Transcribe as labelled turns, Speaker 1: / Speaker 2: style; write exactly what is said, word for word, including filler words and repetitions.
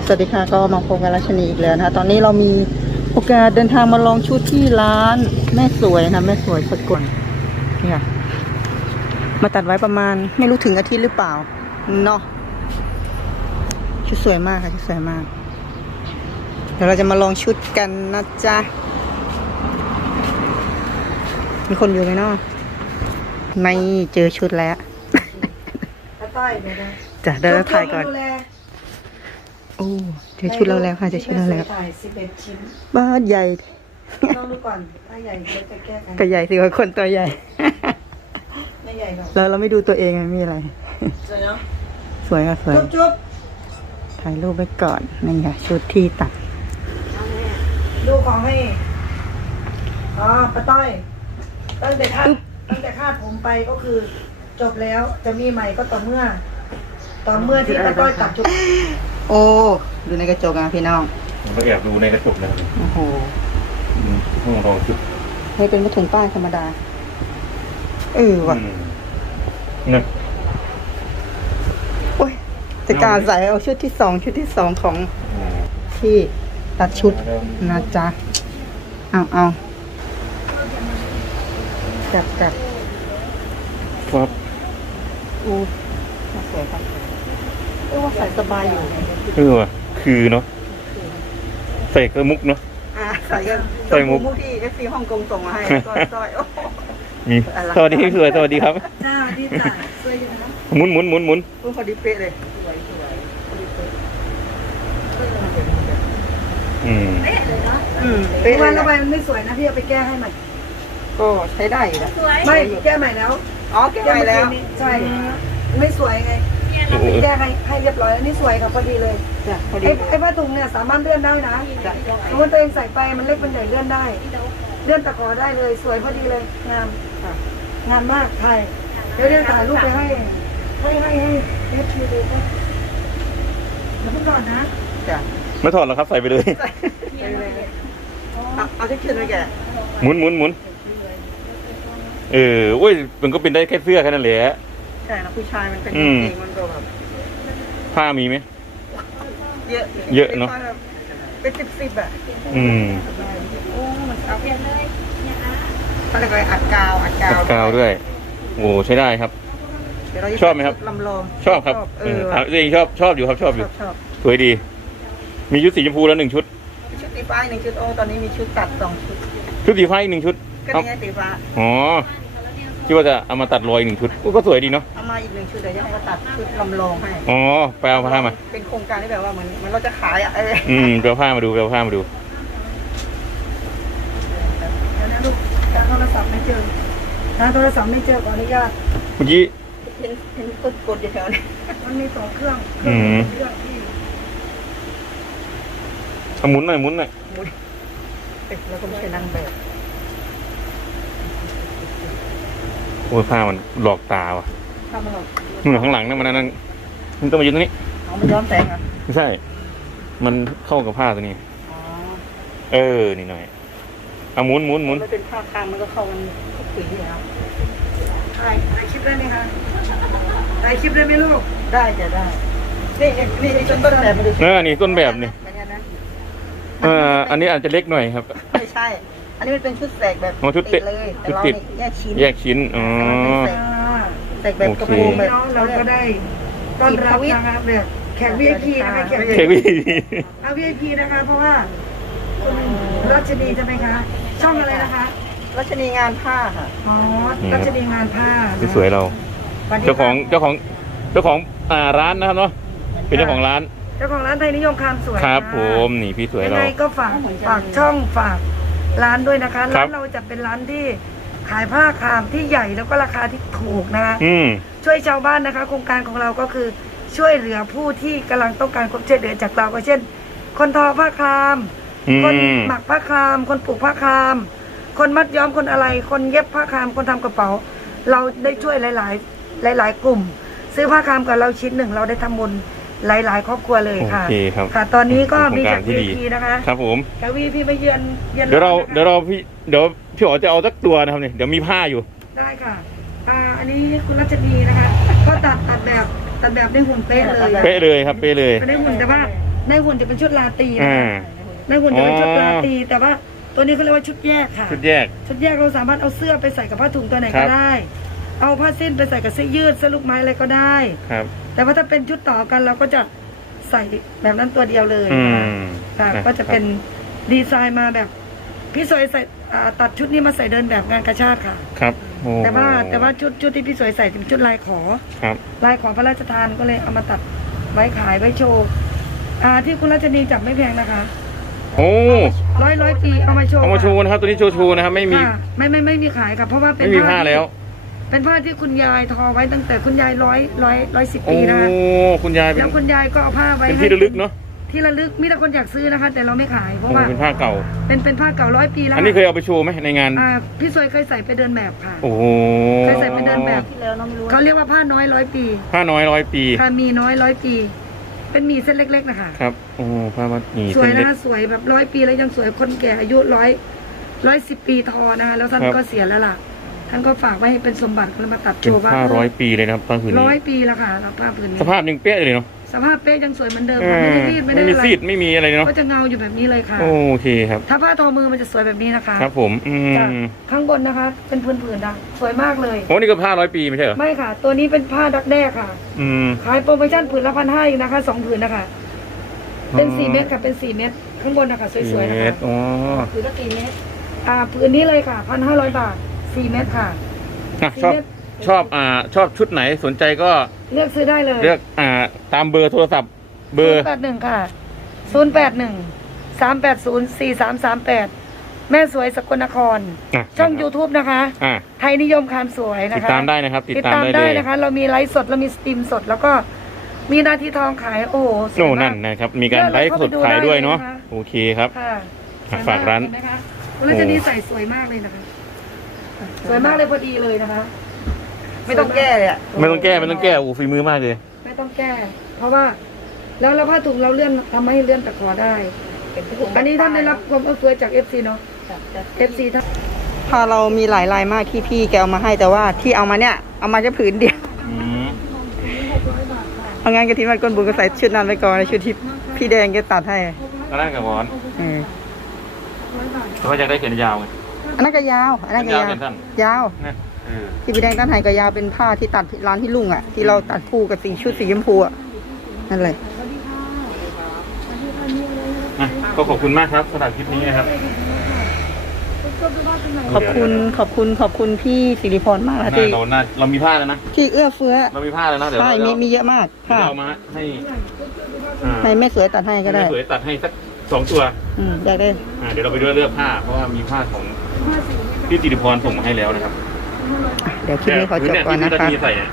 Speaker 1: สวัสดีค่ะก็มาพบกับรัชนีอีกแล้วนะคะตอนนี้เรามีโอกาสเดินทางมาลองชุดที่ร้านแม่สวยนะแม่สวยสกลนี่ค่ะมาตัดไว้ประมาณไม่รู้ถึงอาทิตย์หรือเปล่าเนาะชุดสวยมากค่ะชุดสวยมากเดี๋ยวเราจะมาลองชุดกันนะจ๊ะมีคนอยู่ไหมเนาะไม่เจอชุดแล้วต้อยเดี๋ยวจ้ะเดี๋ยวเราถ่ายก่อนโอ้เจอชุดเราแล้วค่ะเจอชุดเราแล้วบ้านใหญ่ลองดูก่อนถ้าใหญ่จะแก้กันก็ใหญ่สิว่าคนตัวใหญ่ไม่ใหญ่หรอกแล้วเราไม่ดูตัวเองมีอะไรสวยเนาะสวยค่ะสวยจุ๊บถ่ายรูปไว้ก่อนนี่ค่ะชุดที่ตัดดูของให้อ๋อป้าต้อยตั้งแต่คาดตั้งแต่คาดผมไปก็คือจบแล้วจะมีใหม่ก็ต่อเมื่อต่อเมื่อที่ป้าต้อยตัดชุดโอ้ดูในกระจกอ่ะพี่น้อง
Speaker 2: ผมก็แอบดูในกระจกนะครับ
Speaker 1: โอ้โห
Speaker 2: ห้องรองชุด
Speaker 1: ให้เป็นผ้าถุงป้ายธรรมดาเออว่ะ
Speaker 2: เนี่ย
Speaker 1: โอ้ยจะการใส่เอาชุดที่สองชุดที่สองของที่ตัดชุดนะจ๊ะเอาเอาจับจับ
Speaker 2: ครับ
Speaker 1: อู้สวยครับเออว่าใส่สบายอยู่
Speaker 2: เออว่ะคือเนาะใส่กระมุกเนาะ
Speaker 1: อ่าใส่กัน
Speaker 2: ใส่มุก
Speaker 1: ที่เอฟซีฮ่องกงส่งมาให้ก็สร้อย
Speaker 2: มีสวัสดีสวยสวัสดีครับ
Speaker 1: จ้าดีจ้าสวยอยู่นะ
Speaker 2: หมุนหมุนหมุนหมุน
Speaker 1: พูดพอดีเป๊ะเลยสวยสวยพอดีเป๊ะ
Speaker 2: อืม
Speaker 1: เป๊ะเลยนะอืมเป๊ะวันละใบมันไม่สวยนะพี่เอาไปแก้ให้ใหม่ก็ใช้ได้นะไม่แก้ใหม่แล้วอ๋อแก้ใหม่แล้วใช่ไม่สวยไงแก้ให้ให้เรียบร้อยแล้วนี่สวยค่ะพอดีเลยไอ้ไอ้ผ้าถุงเนี่ยสามารถเลื่อนได้นะสมมติตัวเองใส่ไปมันเล็กเป็นใหญ่เลื่อนได้เลื่อนตะขอได้เลยสวยพอดีเลยงามงามมากถ่ายเดี๋ยวเดี๋ยวถ่ายรูปไปให้ให้ให้ให้เอฟซีดูก็แล้วเพิ่งก่อนนะจ้ะ
Speaker 2: ไม่ถอดหรอกครับใส่ไปเลย
Speaker 1: เอาที่ขึ้นไปแก
Speaker 2: หมุนหมุนหมุนเออโอ้ยมันก็เป็นได้แค่เสื้อแค่นั้นแหละ
Speaker 1: ใช่นะผู้ชายมันเป็นเองมันก็แบบ
Speaker 2: ผ้ามีไหม
Speaker 1: เยอะ
Speaker 2: เยอะเนาะ
Speaker 1: เป็นสิบสิบอ่ะ
Speaker 2: อืม
Speaker 1: โอ้มันเอาเปลี่ยนเลยเขาเรียกว่าอัดกาวอัดกาว
Speaker 2: อัดกาวด้วยโอ้ใช้ได้ครับชอบไหมครับ
Speaker 1: ลำลอง
Speaker 2: ชอบครับเออตัวเองชอบชอบอยู่ครับชอบอยู่สวยดีมีชุดสีชมพูแล้วหนึ่งชุด
Speaker 1: ชุดสีฟ้าหนึ่งชุดโอ้ตอนนี้มีชุดตัดสองชุด
Speaker 2: ชุดสีฟ้าอีกหนึ่งชุด
Speaker 1: ก็นี่สีฟ้า
Speaker 2: อ๋อคิดว่าจะเอามาตัดรอยหนึ่งชุดก็สวยดีเนาะ
Speaker 1: เอามาอีกหนึ่งชุดเดี๋ยวจะให้เขาตัดชุดลำลองให้
Speaker 2: อ๋อไปเอาผ้ามา
Speaker 1: เป็นโครงการที่แบบว่าเหมือนมันเราจะขายอ่ะ
Speaker 2: อืมไปเอาผ้ามาดูไปเอาผ้ามาดู
Speaker 1: เดี๋ยวนะลูกทางโทรศัพท์ไม่เจอทางโทรศัพท์ไม่เจอขออนุญาต
Speaker 2: เมื่อกี้
Speaker 1: เห็นเห็นกดกดอยู่แถวนี้มันมีสองเครื่องเครื่องที่
Speaker 2: หมุนหน่อยหมุนหน่อย
Speaker 1: หมุนแล้วก็ไม่ใช่นั่งแบบ
Speaker 2: โอ้ยผ้ามันหลอกตาว่ะ
Speaker 1: ผ้ามันหลอก
Speaker 2: มันข้างหลังนั่นมันนั่นมันต้องมายืนตรงนี้
Speaker 1: อ๋อมันย้อมแสงอ่ะ
Speaker 2: ไม่ใช่มันเข้ากับผ้าตัวนี้
Speaker 1: อ๋อ
Speaker 2: เออนี่หน่อยเอาหมุนหมุนหมุน
Speaker 1: มันเป็นผ้าคางมันก็เข้ากันปุ๋ยแล้วถ่ายถ่ายคลิปได้ไหมคะถ่ายคลิปได้ไหมลูกได้จะได้นี่นี่นี่ต้นแบบมาดู
Speaker 2: เออนี่ต้นแบบนี่เอออันนี้อาจจะเล็กหน่อยครับ
Speaker 1: ไม่ใช่อันนี้มันเป็นชุดแสกแบบ
Speaker 2: ติ
Speaker 1: ดเลยแต่เราแยกชิ้น
Speaker 2: แยกชิ้นอ๋อ
Speaker 1: แสกแบบกระโปรงแบบเราก็ได้ต้อนรับนะคะแบบแขก วี ไอ พี นะคะแขก
Speaker 2: วี ไอ พี
Speaker 1: เอา วี ไอ พี นะคะเพราะว่ารัชนีใช่ไหมคะช่องอะไรนะคะรัชนีงานผ้าค่ะอ๋อรัชนีงานผ้า
Speaker 2: สวยเราเจ้าของเจ้าของเจ้าของอ่าร้านนะครับเนาะเป็นเจ้าของร้าน
Speaker 1: เจ้าของร้านไทยนิยมคามสวย
Speaker 2: ครับผมนี่พี่สวยเรา
Speaker 1: ยังไงก็ฝากฝากช่องฝากร้านด้วยนะคะร้านเราจะเป็นร้านที่ขายผ้าคามที่ใหญ่แล้วก็ราคาที่ถูกนะคะช่วยชาวบ้านนะคะโครงการของเราก็คือช่วยเหลือผู้ที่กำลังต้องการความช่วยเหลือจากเราก็เช่นคนทอผ้าคามคนหมักผ้าคามคนปลูกผ้าคามคนมัดย้อมคนอะไรคนเย็บผ้าคามคนทำกระเป๋าเราได้ช่วยหลายๆหลายๆกลุ่มซื้อผ้าคามกับเราชิ้นหนึ่งเราได้ทำบุญหลายๆครอบครัวเลยค่ะค่ะตอนนี้ก็มีจาก วี ไอ พี นะคะ
Speaker 2: ครับผม
Speaker 1: จาก วี ไอ พี มาเยือน
Speaker 2: เดี๋ยวเราเดี๋ยวเราพี่เดี๋ยวพี่อ๋อจะเอาสักตัวนะครับเนี่ยเดี๋ยวมีผ้าอยู่
Speaker 1: ได้ค่ะอ่าอันนี้คุณรัชนีนะคะก็ตัดตัดแบบตัดแบบได้หุ่นเป๊ะเลย
Speaker 2: เป๊ะเลยครับเป๊ะเลย
Speaker 1: ได้หุ่นแต่ว่า
Speaker 3: ในหุ่นจะเป็นชุดลาตรีนะ
Speaker 2: อ่า
Speaker 3: คะในหุ่นจะเป็นชุด
Speaker 2: อ๋อ
Speaker 3: ลาตรีแต่ว่าตัวนี้เขาเรียกว่าชุดแยกค่ะ
Speaker 2: ชุดแยก
Speaker 3: ชุดแยกเราสามารถเอาเสื้อไปใส่กับผ้าถุงตัวไหน
Speaker 2: ครั
Speaker 3: ก็
Speaker 2: บ
Speaker 3: ได้ เอาผ้าสิ้นไปใส่กับเสื้อยืดเสื้อลูกไม้อะไรก็ได้
Speaker 2: ครับ
Speaker 3: แต่ว่าถ้าเป็นชุดต่อกันเราก็จะใส่แบบนั้นตัวเดียวเลย
Speaker 2: อื
Speaker 3: ค่ะ
Speaker 2: ม
Speaker 3: ค่ะก็จะเป็นดีไซน์มาแบบพี่สวยใส่อ่าตัดชุดนี้มาใส่เดินแบบงานกระชากค่ะ
Speaker 2: ครับโอ้โห
Speaker 3: แต่ว่าแต่ว่าชุดชุดที่พี่สวยใส่เป็นชุดลายขอ
Speaker 2: ครับ
Speaker 3: ลายขอพระราชทานก็เลยเอามาตัดไว้ขายไว้โชว์อ่าที่คุณรัชนีจับไม่แพงนะคะ
Speaker 2: โอ้
Speaker 3: ร้อยร้อยปีเอามาโชว์
Speaker 2: เอามาโชว์นะครับตัวนี้โชว์โชว์นะครับไม่มี
Speaker 3: ค่ะไม่ไม่ไม่มีขายค่ะเพราะว่าเป็น
Speaker 2: ไม่มีผ้า
Speaker 3: ที่
Speaker 2: แล้ว
Speaker 3: เป็นผ้าที่คุณยายทอไว้ตั้งแต่คุณยายร้อยร้อยร้อยสิบ
Speaker 2: โอ้
Speaker 3: ปีนะคะ
Speaker 2: คุณยายเป็น
Speaker 3: แล้วคุณยายก็เอาผ้าไว้
Speaker 2: เป็น
Speaker 3: ให้
Speaker 2: ที่ระลึกเนาะ
Speaker 3: ที่ระลึกมีแต่คนอยากซื้อนะคะ แต่เราไม่ขายเพ
Speaker 2: โอ้
Speaker 3: ราะว่า
Speaker 2: เป็นผ้าเก่า
Speaker 3: เป็นเป็นผ้าเก่าร้อยปีแล้ว
Speaker 2: อันนี้เคยเอาไปโชว์ไหมในงาน
Speaker 3: อ่าพี่สวยเคยใส่ไปเดินแบบค่ะ
Speaker 2: โอ้โห
Speaker 3: เคยใส่ไปเดินแบบ
Speaker 1: ที่แล้วเราไม่รู้
Speaker 3: เขาเรียกว่าผ้าน้อยร้อยปี
Speaker 2: ผ้าน้อยร้อยปี
Speaker 3: ค่ะมีน้อยร้อยปี เป็นหมีเส้นเล็กๆนะคะ
Speaker 2: ครับโอ้ผ้ามัดหมี่
Speaker 3: สวย
Speaker 2: เส้นเล็
Speaker 3: นะ
Speaker 2: ก
Speaker 3: คะสวยแบบร้อยปีแล้วยังสวยคนแก่อายุร้อยร้อยสิบปีทอนะคะแล้วท่าน
Speaker 2: ครับ
Speaker 3: ก็เสียแล้วล่ะท่านก็ฝากไว้ให้เป็นสมบัติก็เลยมาตัดโช
Speaker 2: เป็น
Speaker 3: ว์ว่า
Speaker 2: ผ้าร้อยปีเลยนะครับผ้าผืนนี้
Speaker 3: ร้อยปีแล้วค่ะแล้วผ้าผืนนี้
Speaker 2: สภาพยังเป๊ะเลยเนาะ
Speaker 3: สภาพเป๊ะยังสวยเหมือนเดิม
Speaker 2: เอ
Speaker 3: ค่ะ
Speaker 2: อ
Speaker 3: ไม่ได้รีดไม่ได้
Speaker 2: ไม่มี
Speaker 3: อะไร
Speaker 2: ซีดไม่มีอะไรเลยเนาะ
Speaker 3: ก็จะเงาอยู่แบบนี้เลยค่ะ
Speaker 2: โอเคครับ
Speaker 3: ถ้าผ้าทอมือมันจะสวยแบบนี้นะคะ
Speaker 2: ครับผมอื
Speaker 3: จ้ะ
Speaker 2: ม
Speaker 3: ข้างบนนะคะ เป็นพื้นๆนะสวยมากเลย
Speaker 2: โอ้นี่ก็ผ้าร้อยปีไม่ใช่เหรอ
Speaker 3: ไม่ค่ะ ตัวนี้เป็นผ้าดักแด้ค่ะ
Speaker 2: อืม
Speaker 3: ขายโปรโมชั่นผืนละพันห้าอีกนะคะสองผืนนะคะ เป็นสี่เมตรค่ะเป็นสี่เมตร ข้างบนนะคะสวยๆนะ
Speaker 2: เม
Speaker 3: คะ
Speaker 2: ตรอ๋อ
Speaker 3: ผืนละกี่เมตรอ่าผืนนี้เลยค่ะพันห้าร้อยบาทสี่เมตรค่ะ
Speaker 2: อ่ะชอบชอบอ่าชอบชุดไหนสนใจก็
Speaker 3: เลือกซื้อได้เลย
Speaker 2: เลือกอ่าตามเบอร์โทรศัพท์เบอร์
Speaker 3: แปดหนึ่งค่ะศูนย์แปดหนึ่งสามแปดศูนย์สี่สามสามแปดแม่สวยสกลนคร
Speaker 2: อ่ะ
Speaker 3: ช่อง YouTube นะคะ
Speaker 2: อ่า
Speaker 3: ไทยนิยมคามสวยนะคะ
Speaker 2: ติดตามได้นะครับ ติด
Speaker 3: ติด
Speaker 2: ตาม
Speaker 3: ตาม
Speaker 2: ได้
Speaker 3: ได้
Speaker 2: เลย
Speaker 3: นะคะ เรามีไลฟ์สดเรามีสตรีมสด แล้วก็มีนาทีทองขายโอ้โหสวย
Speaker 2: โน่
Speaker 3: มาก
Speaker 2: นั่นนะครับ มีการไลฟ์สดขายด้วยเนาะโอเคครับ
Speaker 3: ค่ะ
Speaker 2: อ่ะฝากร้าน
Speaker 3: เห็นไหมคะคุณรัชนีใส่สวยมากเลยนะคะ สวยมากเลยพอดีเลยนะคะ
Speaker 1: ไม่ต้องแก้เลยอ่ะ
Speaker 2: ไม่ต้องแก้ไม่ต้องแก้โอ้ฝีมือมากเลย
Speaker 3: ไม่ต้องแก้ เพราะว่า แล้วเราผ้าถุงเราเลื่อนทำให้เลื่อนตะขอได้ อันนี้ท่านได้รับความเอื้อเฟื้อจาก เอฟ ซี เนาะ เอฟ ซี ท่าน
Speaker 1: ผ้าเรามีหลายลายมากที่พี่แกเอามาให้แต่ว่าที่เอามาเนี่ยเอามาแค่ผืนเดียว
Speaker 2: อืม
Speaker 1: เอางานกระถิ่นวันก้นบุญก็ใส่ชุดนั้นไปก่อนในชุดที่พี่แดงแกตัดให้
Speaker 2: ก็ได้กับวอน
Speaker 1: เออ
Speaker 2: แต่ว่าจะได้เขียนยาวไง
Speaker 1: อันนั้นก็ยาวอันนั้นก็ยาว
Speaker 2: เป็นยาวเป็นสั้น
Speaker 1: ยาว
Speaker 2: นะเออ
Speaker 1: ที่พี่แดงตัดให้ก็ยาวเป็นผ้าที่ตัดที่ร้านที่ลุงอ่ะที่เราตัดคู่กับสีชุดสีชมพูอ่ะนั่นเลย
Speaker 2: อ่ะก็ขอบคุณมากครับสำหรับคลิปนี้นะครับ
Speaker 1: ขอบคุณขอบคุณขอบคุณพี่สิริพรมากนะที่
Speaker 2: เราน่าเรามีผ้าแล้วนะ
Speaker 1: ที่เอื้อเฟื้อ
Speaker 2: เรามีผ้าแล้วนะเดี๋ยว
Speaker 1: ใช่
Speaker 2: เรา
Speaker 1: มีมีเยอะมาก
Speaker 2: เดี๋ยว
Speaker 1: ค่ะ
Speaker 2: เรามาให้อ่า
Speaker 1: ให้แม่สวยตัดให้ก็ได้
Speaker 2: ให้สวยตัดให้สักสองตัว
Speaker 1: อืมอยากได้
Speaker 2: อ่าเดี๋ยวเราไปด้วยเลือกผ้า เพราะว่ามีผ้าของพี่จิริพรส่งมาให้แล้วนะครับ
Speaker 1: เดี๋ยวคลิปนี้ขอจบก่อน
Speaker 2: แต่
Speaker 1: นะ
Speaker 2: พื้
Speaker 1: คะ
Speaker 2: เยที่พี่รัชนีใส่เนี่ย